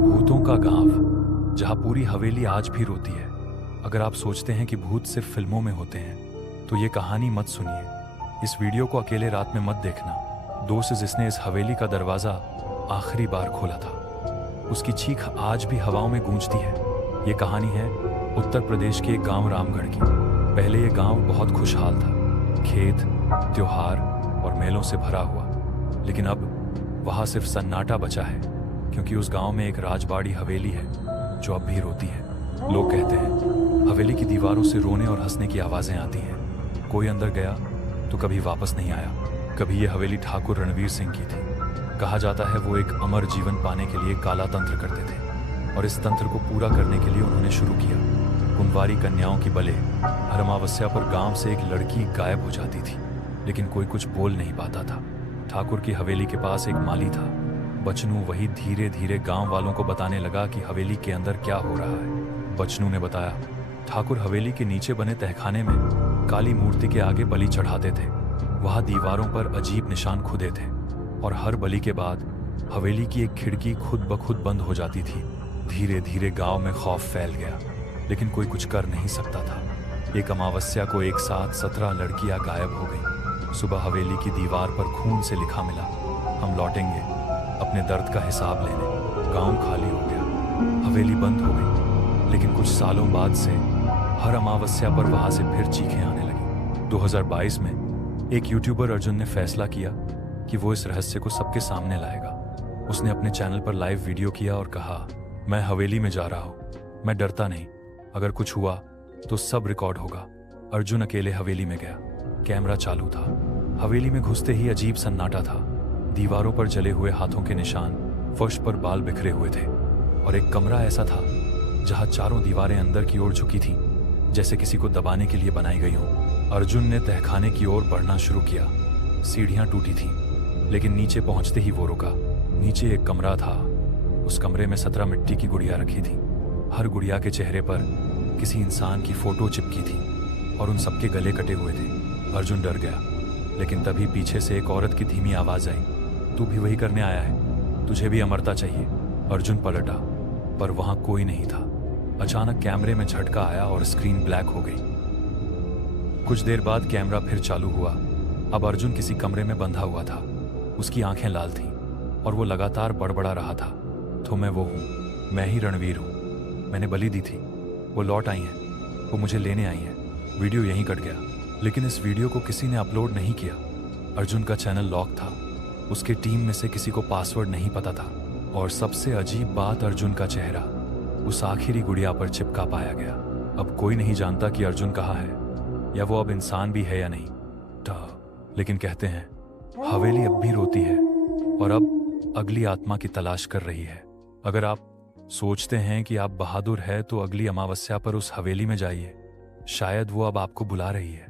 भूतों का गांव, जहां पूरी हवेली आज भी रोती है। अगर आप सोचते हैं कि भूत सिर्फ फिल्मों में होते हैं तो ये कहानी मत सुनिए। इस वीडियो को अकेले रात में मत देखना। दोस्त जिसने इस हवेली का दरवाज़ा आखिरी बार खोला था, उसकी चीख आज भी हवाओं में गूंजती है। ये कहानी है उत्तर प्रदेश के एक गांव रामगढ़ की। पहले ये गांव बहुत खुशहाल था, खेत, त्योहार और मेलों से भरा हुआ। लेकिन अब वहाँ सिर्फ सन्नाटा बचा है, क्योंकि उस गांव में एक राजबाड़ी हवेली है जो अब भी रोती है। लोग कहते हैं हवेली की दीवारों से रोने और हंसने की आवाज़ें आती हैं। कोई अंदर गया तो कभी वापस नहीं आया। कभी ये हवेली ठाकुर रणवीर सिंह की थी। कहा जाता है वो एक अमर जीवन पाने के लिए काला तंत्र करते थे, और इस तंत्र को पूरा करने के लिए उन्होंने शुरू किया कुंवारी कन्याओं की बले। हर अमावस्या पर गांव से एक लड़की गायब हो जाती थी, लेकिन कोई कुछ बोल नहीं पाता था। ठाकुर की हवेली के पास एक माली था, बचनू। वही धीरे धीरे गांव वालों को बताने लगा कि हवेली के अंदर क्या हो रहा है। बचनू ने बताया, ठाकुर हवेली के नीचे बने तहखाने में काली मूर्ति के आगे बलि चढ़ाते थे। वहां दीवारों पर अजीब निशान खुदे थे, और हर बलि के बाद हवेली की एक खिड़की खुद ब खुद बंद हो जाती थी। धीरे धीरे गांव में खौफ फैल गया, लेकिन कोई कुछ कर नहीं सकता था। एक अमावस्या को एक साथ 17 लड़कियां गायब हो गईं। सुबह हवेली की दीवार पर खून से लिखा मिला, हम लौटेंगे अपने दर्द का हिसाब लेने। गांव खाली हो गया, हवेली बंद हो गई। लेकिन कुछ सालों बाद से हर अमावस्या पर वहां से फिर चीखें आने लगी। 2022 में एक यूट्यूबर अर्जुन ने फैसला किया कि वो इस रहस्य को सबके सामने लाएगा। उसने अपने चैनल पर लाइव वीडियो किया और कहा, मैं हवेली में जा रहा हूँ, मैं डरता नहीं, अगर कुछ हुआ तो सब रिकॉर्ड होगा। अर्जुन अकेले हवेली में गया, कैमरा चालू था। हवेली में घुसते ही अजीब सन्नाटा था। दीवारों पर जले हुए हाथों के निशान, फर्श पर बाल बिखरे हुए थे, और एक कमरा ऐसा था जहां चारों दीवारें अंदर की ओर झुकी थीं, जैसे किसी को दबाने के लिए बनाई गई हों। अर्जुन ने तहखाने की ओर बढ़ना शुरू किया। सीढ़ियां टूटी थीं, लेकिन नीचे पहुंचते ही वो रुका। नीचे एक कमरा था। उस कमरे में 17 मिट्टी की गुड़िया रखी थी। हर गुड़िया के चेहरे पर किसी इंसान की फोटो चिपकी थी, और उन सबके गले कटे हुए थे। अर्जुन डर गया, लेकिन तभी पीछे से एक औरत की धीमी आवाज आई, तू भी वही करने आया है, तुझे भी अमरता चाहिए। अर्जुन पलटा, पर वहां कोई नहीं था। अचानक कैमरे में झटका आया और स्क्रीन ब्लैक हो गई। कुछ देर बाद कैमरा फिर चालू हुआ। अब अर्जुन किसी कमरे में बंधा हुआ था। उसकी आंखें लाल थीं, और वो लगातार बड़बड़ा रहा था, तो मैं वो हूँ, मैं ही रणवीर हूँ, मैंने बलि दी थी, वो लौट आई हैं, वो मुझे लेने आई हैं। वीडियो यहीं कट गया, लेकिन इस वीडियो को किसी ने अपलोड नहीं किया। अर्जुन का चैनल लॉक था, उसके टीम में से किसी को पासवर्ड नहीं पता था, और सबसे अजीब बात, अर्जुन का चेहरा उस आखिरी गुड़िया पर चिपका पाया गया। अब कोई नहीं जानता कि अर्जुन कहाँ है, या वो अब इंसान भी है या नहीं। लेकिन कहते हैं हवेली अब भी रोती है, और अब अगली आत्मा की तलाश कर रही है। अगर आप सोचते हैं कि आप बहादुर हैं तो अगली अमावस्या पर उस हवेली में जाइए, शायद वो अब आपको बुला रही है।